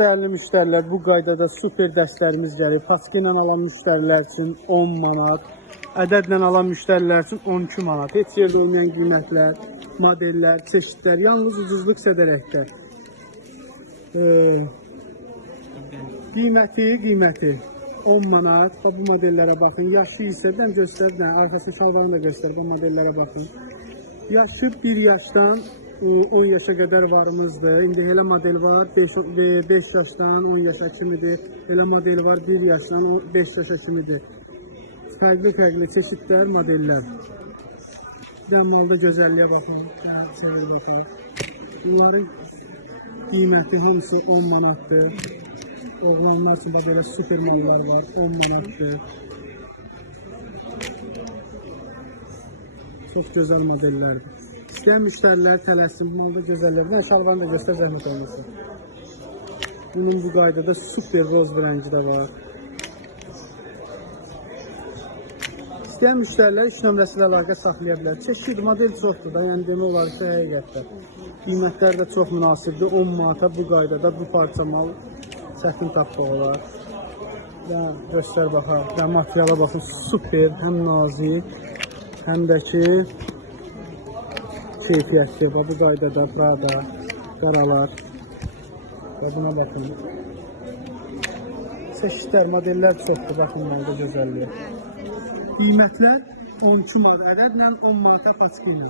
Değerli müşteriler, bu qaydada super dəstlərimiz gəlir. Paska ilə alan müştərilər üçün 10 manat, ədədlə alan müştərilər üçün 12 manat. Heç yerdə olmayan qiymətlər, modellər, çeşidlər, yalnız ucuzluq sədərəkdə. Qiyməti 10 manat. Bu modellərə baxın. Yaşı isə göstərdim, arxası şalvarını da göstərdim. Bu modellərə baxın. Yaşı 1 yaşdan 10 yaşa qədər varımızdır. İndi elə model var 5 yaşdan 10 yaşa kimidir. Elə model var 1 yaşdan 5 yaşa kimidir. Fərqli çeşidlər, modellər. Dəmmalda gözəlliyə baxın. Çevir baxın. Bunların qiyməti hamısı 10 manatdır. Oğlanlar üçün belə super mallar var. 10 manatdır. Çox gözəl modellərdir. İstəyən müştərilər tələssin. Bunun da gözəllərdir. Şalvarını da göstər, zəhmət olmasın. Bunun bu qaydada super roz rəngi də var. İstəyən müştərilər 3 nömrəsi ilə əlaqə saxlaya bilər. Çeşid model çoxdur da, yəni demək olar ki, həqiqətdə. Qiymətlər də çox münasibdir. 10 manata bu qaydada bu parça mal çətin tapmaq olar. Göstər baxaq. Materiala baxın, super, həm nazik, həm də ki keyfiyyətli. Bu qaydada Prada, qaralar. Buna baxın. Çeşidlər, modellər çoxdur. Baxın, malda gözəlliyə. Qiymətlər 12 manat ədədlə 10 manata paçka ilə.